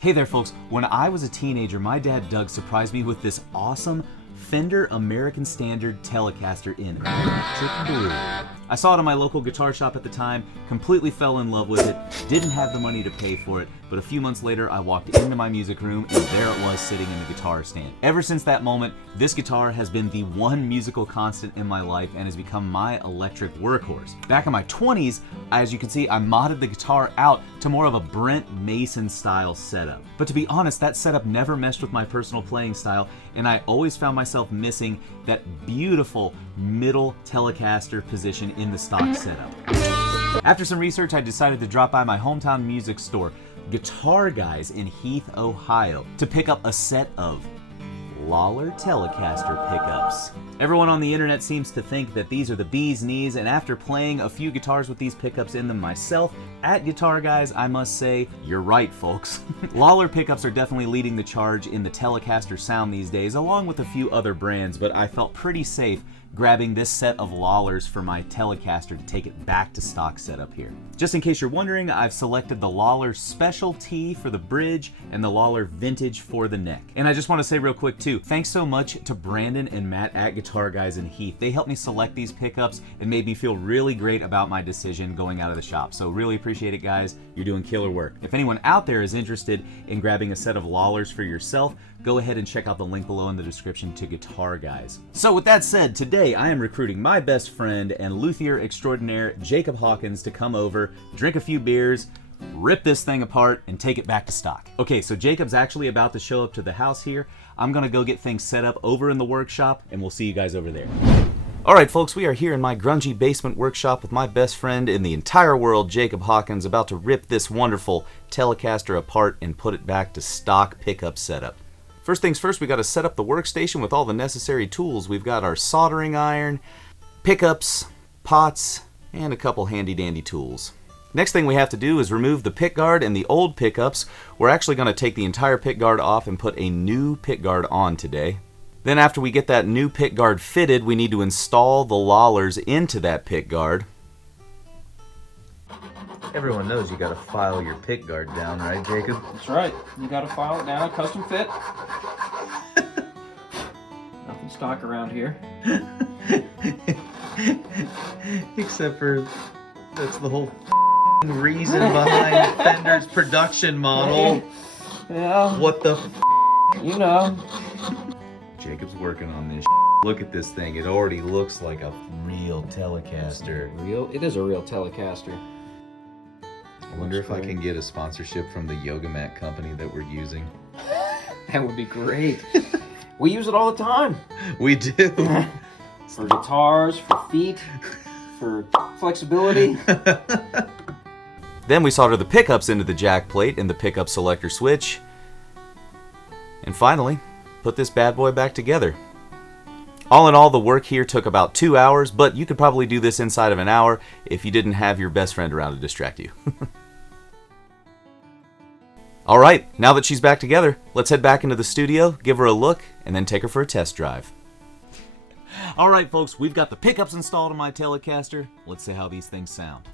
Hey there folks, when I was a teenager, my dad Doug surprised me with this awesome Fender American Standard Telecaster in electric blue. I saw it in my local guitar shop at the time, completely fell in love with it, didn't have the money to pay for it, but a few months later I walked into my music room and there it was sitting in the guitar stand. Ever since that moment, this guitar has been the one musical constant in my life and has become my electric workhorse. Back in my 20s, as you can see, I modded the guitar out to more of a Brent Mason style setup. But to be honest, that setup never meshed with my personal playing style, and I always found myself missing that beautiful middle Telecaster position in the stock setup. After some research, I decided to drop by my hometown music store, Guitar Guys in Heath, Ohio, to pick up a set of Lollar Telecaster pickups. Everyone on the internet seems to think that these are the bee's knees, and after playing a few guitars with these pickups in them myself at Guitar Guys, I must say, you're right, folks. Lollar pickups are definitely leading the charge in the Telecaster sound these days, along with a few other brands, but I felt pretty safe grabbing this set of Lollars for my Telecaster to take it back to stock setup here. Just in case you're wondering, I've selected the Lollar Special T for the bridge and the Lollar Vintage for the neck. And I just want to say real quick too, thanks so much to Brandon and Matt at Guitar Guys in Heath. They helped me select these pickups and made me feel really great about my decision going out of the shop. So really appreciate it, guys. You're doing killer work. If anyone out there is interested in grabbing a set of Lollars for yourself, go ahead and check out the link below in the description to Guitar Guys. So with that said, today I am recruiting my best friend and luthier extraordinaire, Jacob Hawkins, to come over, drink a few beers, rip this thing apart, and take it back to stock. Okay, so Jacob's actually about to show up to the house here. I'm gonna go get things set up over in the workshop, and we'll see you guys over there. Alright folks, we are here in my grungy basement workshop with my best friend in the entire world, Jacob Hawkins, about to rip this wonderful Telecaster apart and put it back to stock pickup setup. First things first, we got to set up the workstation with all the necessary tools. We've got our soldering iron, pickups, pots, and a couple handy dandy tools. Next thing we have to do is remove the pickguard and the old pickups. We're actually going to take the entire pickguard off and put a new pickguard on today. Then after we get that new pickguard fitted, we need to install the Lollars into that pickguard. Everyone knows you got to file your pickguard down, right, Jacob? That's right. You got to file it down, custom fit. Nothing stock around here. Except for that's the whole reason behind Fender's production model. Yeah. What the You know. Jacob's working on this. Look at this thing. It already looks like a real Telecaster. It is a real Telecaster. I wonder if I can get a sponsorship from the yoga mat company that we're using. That would be great. We use it all the time. We do. For guitars, for feet, for flexibility. Then we solder the pickups into the jack plate and the pickup selector switch. And finally, put this bad boy back together. All in all, the work here took about 2 hours, but you could probably do this inside of an hour if you didn't have your best friend around to distract you. Alright, now that she's back together, let's head back into the studio, give her a look, and then take her for a test drive. Alright folks, we've got the pickups installed on my Telecaster. Let's see how these things sound.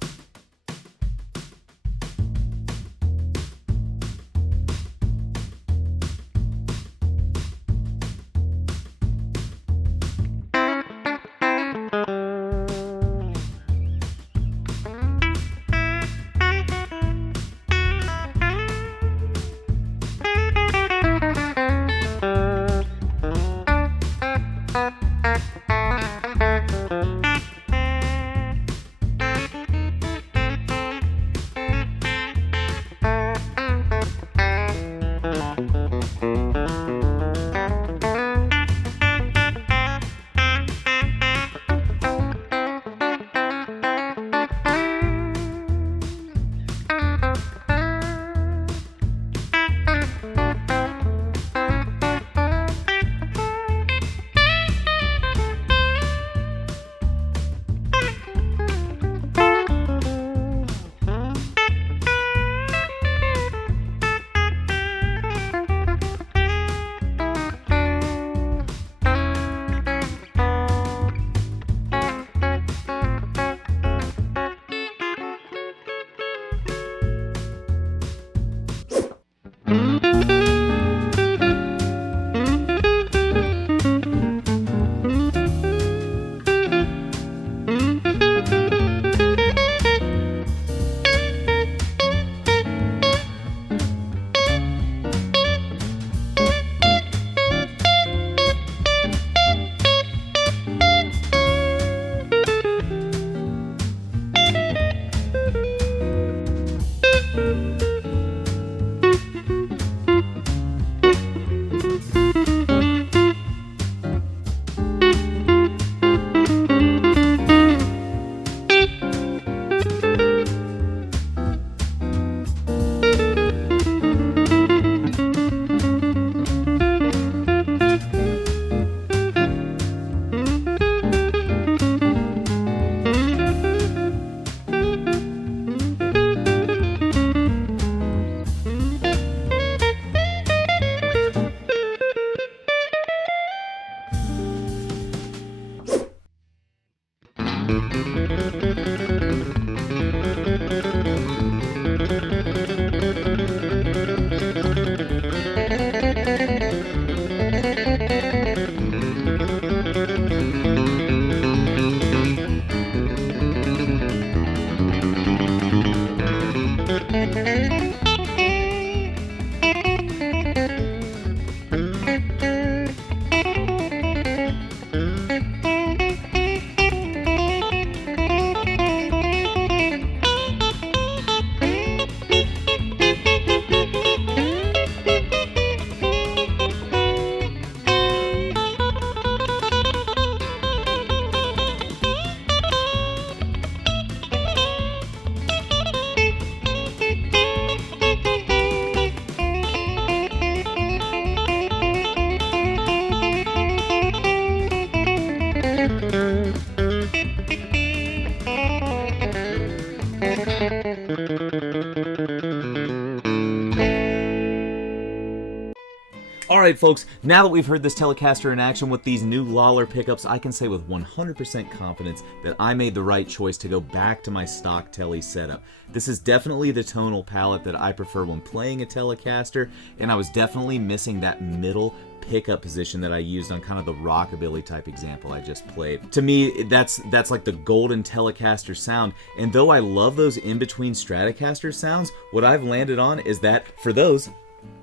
Alright folks, now that we've heard this Telecaster in action with these new Lollar pickups, I can say with 100% confidence that I made the right choice to go back to my stock Tele setup. This is definitely the tonal palette that I prefer when playing a Telecaster, and I was definitely missing that middle pickup position that I used on kind of the rockabilly type example I just played. To me, that's like the golden Telecaster sound, and though I love those in-between Stratocaster sounds, what I've landed on is that for those,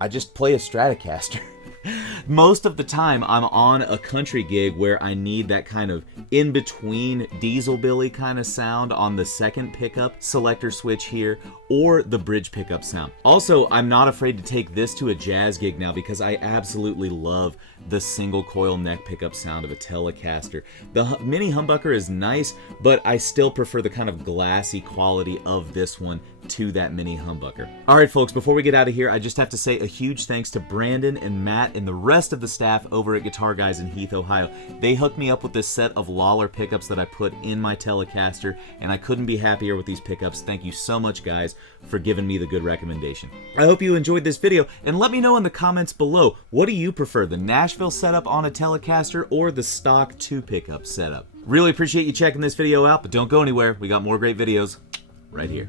I just play a Stratocaster. Most of the time, I'm on a country gig where I need that kind of in-between diesel-billy kind of sound on the second pickup selector switch here, or the bridge pickup sound. Also, I'm not afraid to take this to a jazz gig now because I absolutely love the single coil neck pickup sound of a Telecaster. The mini humbucker is nice, but I still prefer the kind of glassy quality of this one to that mini humbucker. Alright folks, before we get out of here, I just have to say a huge thanks to Brandon and Matt and the rest of the staff over at Guitar Guys in Heath, Ohio. They hooked me up with this set of Lollar pickups that I put in my Telecaster, and I couldn't be happier with these pickups. Thank you so much guys for giving me the good recommendation. I hope you enjoyed this video, and let me know in the comments below, what do you prefer, the Nashville setup on a Telecaster or the stock 2 pickup setup? Really appreciate you checking this video out, but don't go anywhere. We got more great videos right here.